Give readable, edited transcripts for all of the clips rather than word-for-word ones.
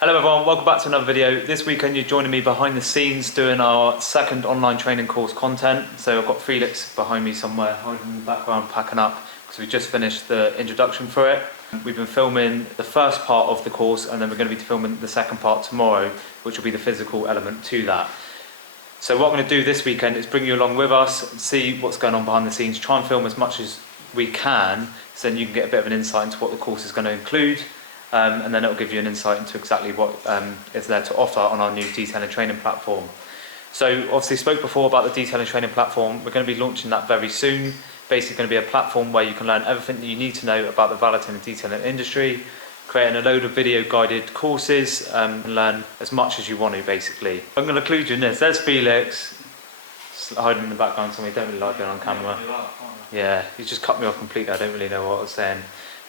Hello everyone, welcome back to another video. This weekend you're joining me behind the scenes doing our second online training course content. So I've got Felix behind me somewhere, hiding in the background, packing up, because we just finished the introduction for it. We've been filming the first part of the course and then we're going to be filming the second part tomorrow, which will be the physical element to that. So what I'm going to do this weekend is bring you along with us, see what's going on behind the scenes, try and film as much as we can, so then you can get a bit of an insight into what the course is going to include. And then it will give you an insight into exactly what is there to offer on our new detailing training platform. So obviously spoke before about the detailing training platform. We're going to be launching that very soon. Basically going to be a platform where you can learn everything that you need to know about the valeting and detailing industry, creating a load of video guided courses and learn as much as you want to basically. I'm going to include you in this. There's Felix, hiding in the background, so we don't really like being on camera. Yeah, he just cut me off completely. I don't really know what I was saying.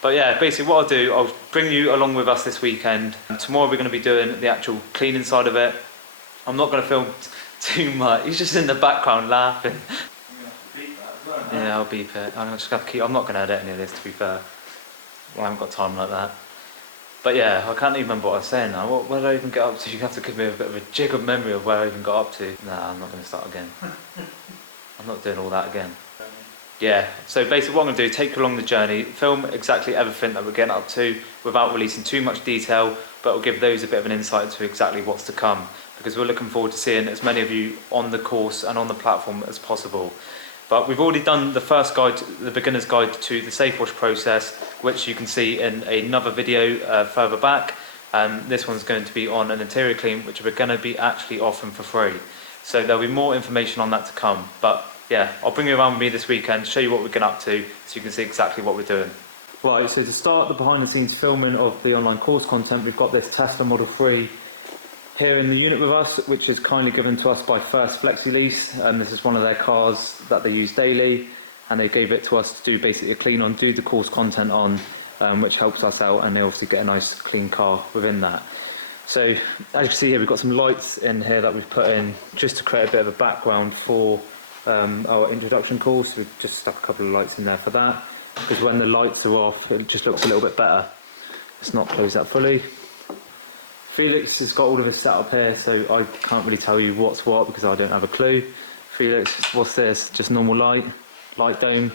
But yeah, basically what I'll do, I'll bring you along with us this weekend. Tomorrow we're going to be doing the actual cleaning side of it. I'm not going to film too much. He's just in the background laughing. Yeah, I'll beep it. I'm just going to keep. I'm not going to edit any of this, to be fair. Well, I haven't got time like that. But yeah, I can't even remember what I was saying now. Where did I even get up to? You have to give me a bit of a jig of memory of where I even got up to. Nah, I'm not going to start again. I'm not doing all that again. Yeah, so basically what I'm going to do, take you along the journey, film exactly everything that we're getting up to without releasing too much detail, but we'll give those a bit of an insight into exactly what's to come, because we're looking forward to seeing as many of you on the course and on the platform as possible. But we've already done the first guide, the beginner's guide to the safe wash process, which you can see in another video further back. This one's going to be on an interior clean, which we're going to be actually offering for free. So there'll be more information on that to come. But yeah, I'll bring you around with me this weekend, show you what we're getting up to, so you can see exactly what we're doing. Right, so to start the behind the scenes filming of the online course content, we've got this Tesla Model 3 here in the unit with us, which is kindly given to us by First Flexi Lease. This is one of their cars that they use daily, and they gave it to us to do basically a clean on, do the course content on, which helps us out, and they obviously get a nice clean car within that. So as you can see here, we've got some lights in here that we've put in just to create a bit of a background for our introduction course. We've just stuck a couple of lights in there for that, because when the lights are off it just looks a little bit better. It's not closed up fully. Felix has got all of his setup here, so I can't really tell you what's what because I don't have a clue. Felix, what's this? Just normal light dome.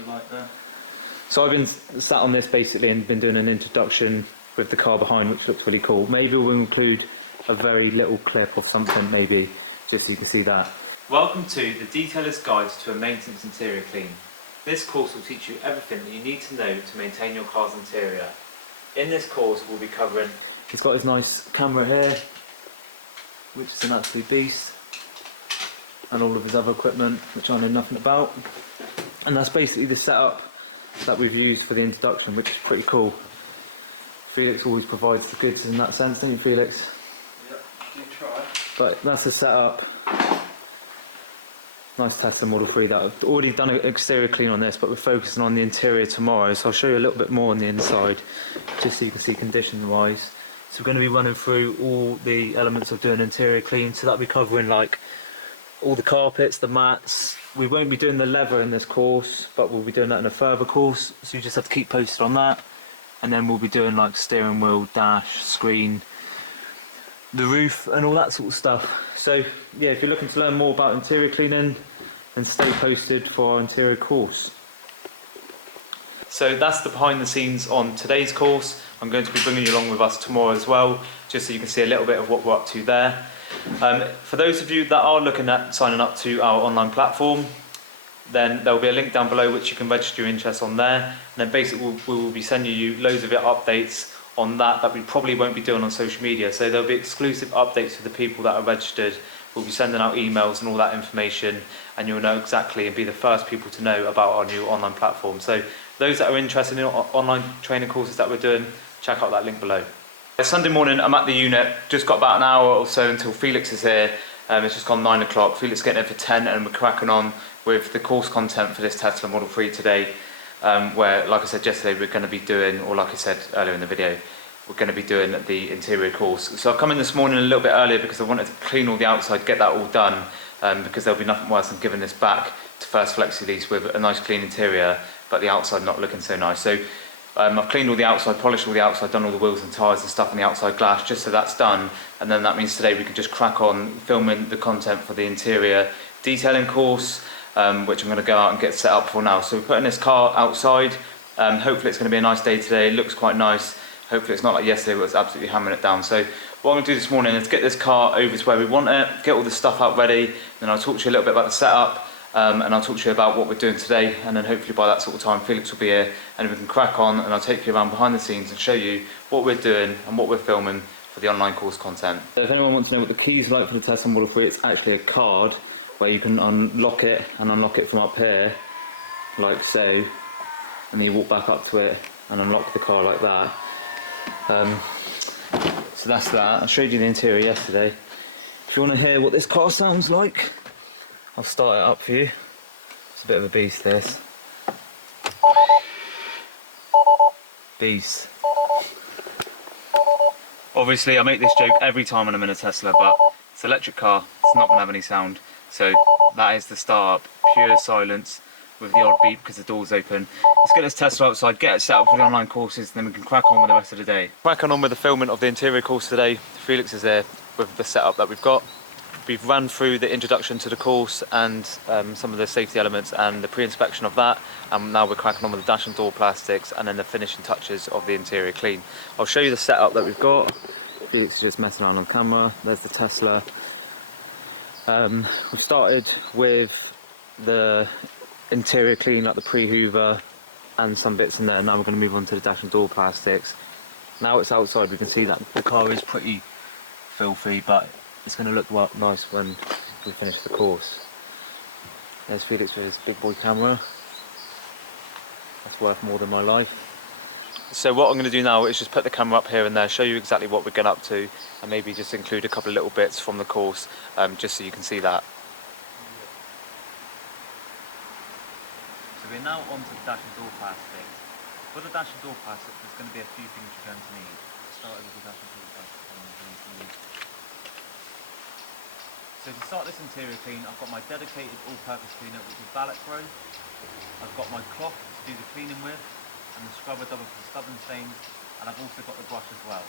So I've been sat on this basically and been doing an introduction with the car behind, which looks really cool. Maybe we'll include a very little clip of something, maybe, just so you can see that. Welcome to the Detailer's Guide to a Maintenance Interior Clean. This course will teach you everything that you need to know to maintain your car's interior. In this course we'll be covering... He's got his nice camera here, which is an absolute beast, and all of his other equipment, which I know nothing about. And that's basically the setup that we've used for the introduction, which is pretty cool. Felix always provides the goods in that sense, don't you, Felix? Yep, do try. But that's the setup. Nice Tesla Model 3 that I've already done an exterior clean on this, but we're focusing on the interior tomorrow, so I'll show you a little bit more on the inside, just so you can see condition wise. So we're going to be running through all the elements of doing an interior clean, so that'll be covering like all the carpets, the mats. We won't be doing the leather in this course, but we'll be doing that in a further course, so you just have to keep posted on that. And then we'll be doing like steering wheel, dash, screen, the roof and all that sort of stuff. So yeah, if you're looking to learn more about interior cleaning, then stay posted for our interior course. So that's the behind the scenes on today's course. I'm going to be bringing you along with us tomorrow as well, just so you can see a little bit of what we're up to there. For those of you that are looking at signing up to our online platform, then there will be a link down below which you can register your interest on there. And then basically we will be sending you loads of updates on that we probably won't be doing on social media. So there'll be exclusive updates for the people that are registered. We'll be sending out emails and all that information, and you'll know exactly and be the first people to know about our new online platform. So those that are interested in online training courses that we're doing, check out that link below. Sunday morning I'm at the unit, just got about an hour or so until Felix is here. It's just gone 9 o'clock. Felix is getting here for 10 and we're cracking on with the course content for this Tesla Model 3 today, where, like I said yesterday, we're going to be doing, or like I said earlier in the video, we're going to be doing the interior course. So I've come in this morning a little bit earlier because I wanted to clean all the outside, get that all done, because there'll be nothing worse than giving this back to First Flexi Lease with a nice clean interior, but the outside not looking so nice. So I've cleaned all the outside, polished all the outside, done all the wheels and tyres and stuff on the outside glass, just so that's done. And then that means today we can just crack on filming the content for the interior detailing course, which I'm going to go out and get set up for now. So we're putting this car outside. Hopefully it's going to be a nice day today. It looks quite nice. Hopefully it's not like yesterday where it was absolutely hammering it down. So what I'm going to do this morning is get this car over to where we want it, get all the stuff out ready, then I'll talk to you a little bit about the setup, and I'll talk to you about what we're doing today, and then hopefully by that sort of time Felix will be here and we can crack on, and I'll take you around behind the scenes and show you what we're doing and what we're filming for the online course content. So if anyone wants to know what the keys are like for the Tesla Model 3, it's actually a card where you can unlock it and unlock it from up here, like so, and then you walk back up to it and unlock the car like that. So that's that. I showed you the interior yesterday. If you want to hear what this car sounds like, I'll start it up for you. It's a bit of a beast, this. Beast. Obviously I make this joke every time when I'm in a Tesla, but it's an electric car, it's not going to have any sound. So that is the start up, pure silence with the odd beep because the door's open. Let's get this Tesla outside, get it set up for the online courses, and then we can crack on with the rest of the day. Cracking on with the filming of the interior course today. Felix is there with the setup that we've got. We've run through the introduction to the course and some of the safety elements and the pre-inspection of that, and now we're cracking on with the dash and door plastics and then the finishing touches of the interior clean. I'll show you the setup that we've got. Felix is just messing around on camera. There's the Tesla. We've started with the interior clean, like the pre-hoover and some bits in there. Now we're going to move on to the dash and door plastics. Now it's outside, we can see that the car is pretty filthy, but it's going to look nice when we finish the course. There's Felix with his big boy camera. That's worth more than my life. So what I'm going to do now is just put the camera up here and there, show you exactly what we're getting up to, and maybe just include a couple of little bits from the course, just so you can see that. So we're now on to the dash and door plastic. For the dash and door plastic, there's going to be a few things you're going to need. Start with the dash and door plastic. So to start this interior clean, I've got my dedicated all-purpose cleaner, which is Valet Pro. I've got my cloth to do the cleaning with, and the scrubber double for the stubborn stains, and I've also got the brush as well.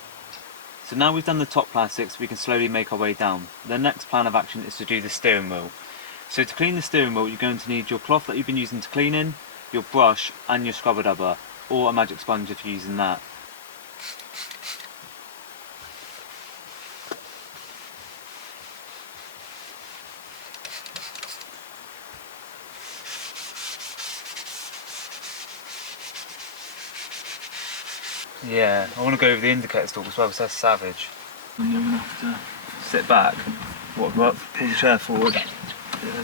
So now we've done the top plastics, we can slowly make our way down. The next plan of action is to do the steering wheel. So to clean the steering wheel, you're going to need your cloth that you've been using to clean in, your brush, and your scrubber dubber, or a magic sponge if you're using that. Yeah, I want to go over the indicator stalk as well because that's savage. And you're going to have to sit back. What, pull the chair forward? Yeah,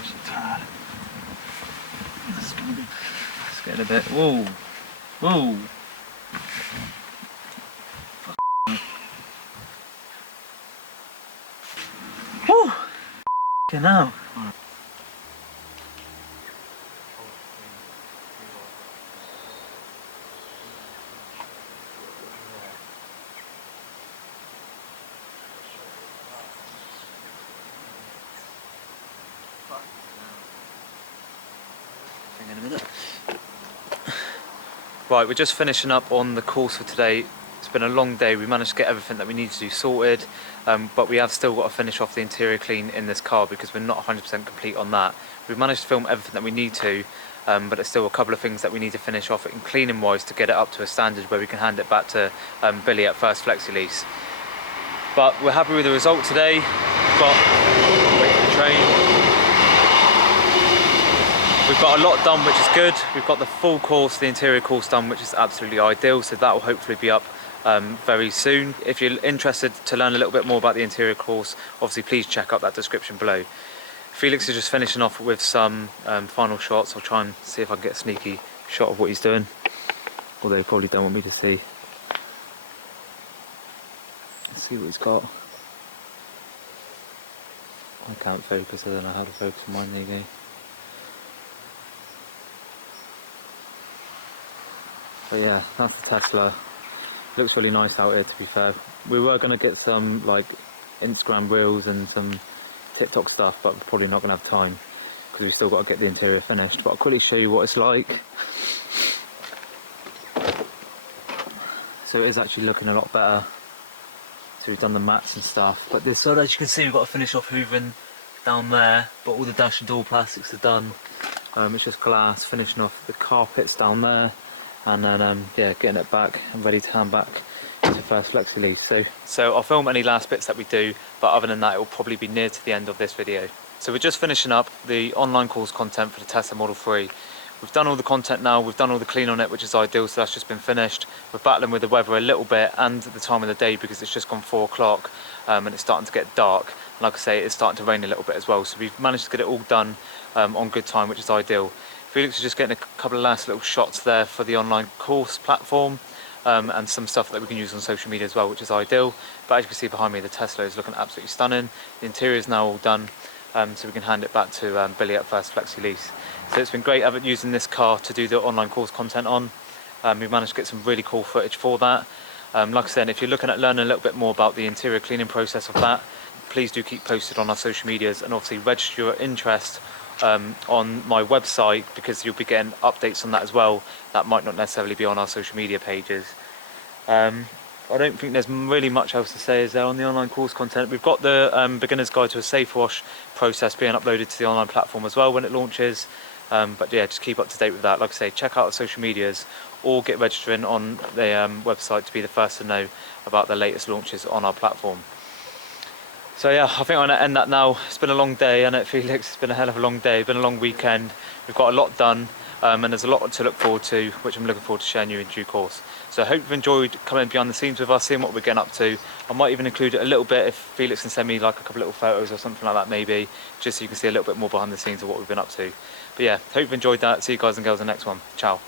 just a tad. It's getting a bit. Whoa! Whoa! Woo! F***ing hell. In a minute. Right, we're just finishing up on the course for today. It's been a long day. We managed to get everything that we need to do sorted, but we have still got to finish off the interior clean in this car because we're not 100% complete on that. We've managed to film everything that we need to, but there's still a couple of things that we need to finish off in cleaning wise to get it up to a standard where we can hand it back to Billy at First Flexi Lease. But we're happy with the result today. We've got wait for the train. We've got a lot done, which is good. We've got the full course, the interior course done, which is absolutely ideal. So that will hopefully be up very soon. If you're interested to learn a little bit more about the interior course, obviously please check out that description below. Felix is just finishing off with some final shots. I'll try and see if I can get a sneaky shot of what he's doing. Although he probably don't want me to see. Let's see what he's got. I can't focus, I don't know how to focus on mine, there you go. But yeah, that's the Tesla. Looks really nice out here, to be fair. We were going to get some like Instagram reels and some TikTok stuff, but we're probably not going to have time because we've still got to get the interior finished. But I'll quickly show you what it's like. so it is actually looking a lot better. So we've done the mats and stuff, but this side, as you can see, we've got to finish off hoovering down there, but all the dash and door plastics are done. It's just glass, finishing off the carpets down there, and then yeah, getting it back and ready to hand back to first flexi lease. So I'll film any last bits that we do, but other than that, it will probably be near to the end of this video. So we're just finishing up the online course content for the Tesla Model 3. We've done all the content now, we've done all the clean on it, which is ideal, so that's just been finished. We're battling with the weather a little bit and the time of the day because it's just gone 4 o'clock and it's starting to get dark. And like I say, it's starting to rain a little bit as well, so we've managed to get it all done on good time, which is ideal. Felix is just getting a couple of last little shots there for the online course platform and some stuff that we can use on social media as well, which is ideal. But as you can see behind me, the Tesla is looking absolutely stunning. The interior is now all done, so we can hand it back to Billy at First Flexi Lease. So it's been great using this car to do the online course content on. We've managed to get some really cool footage for that. Like I said, if you're looking at learning a little bit more about the interior cleaning process of that, please do keep posted on our social medias, and obviously register your interest on my website, because you'll be getting updates on that as well. That might not necessarily be on our social media pages. I don't think there's really much else to say, is there, on the online course content. We've got the beginner's guide to a safe wash process being uploaded to the online platform as well when it launches. But yeah, just keep up to date with that. Like I say, check out our social medias or get registering on the website to be the first to know about the latest launches on our platform. So yeah, I think I'm going to end that now. It's been a long day, and Felix, it's been a hell of a long day. It's been a long weekend. We've got a lot done, and there's a lot to look forward to, which I'm looking forward to sharing you in due course. So I hope you've enjoyed coming behind the scenes with us, seeing what we're getting up to. I might even include it a little bit if Felix can send me like a couple little photos or something like that, maybe, just so you can see a little bit more behind the scenes of what we've been up to. But yeah, hope you've enjoyed that. See you guys and girls in the next one. Ciao.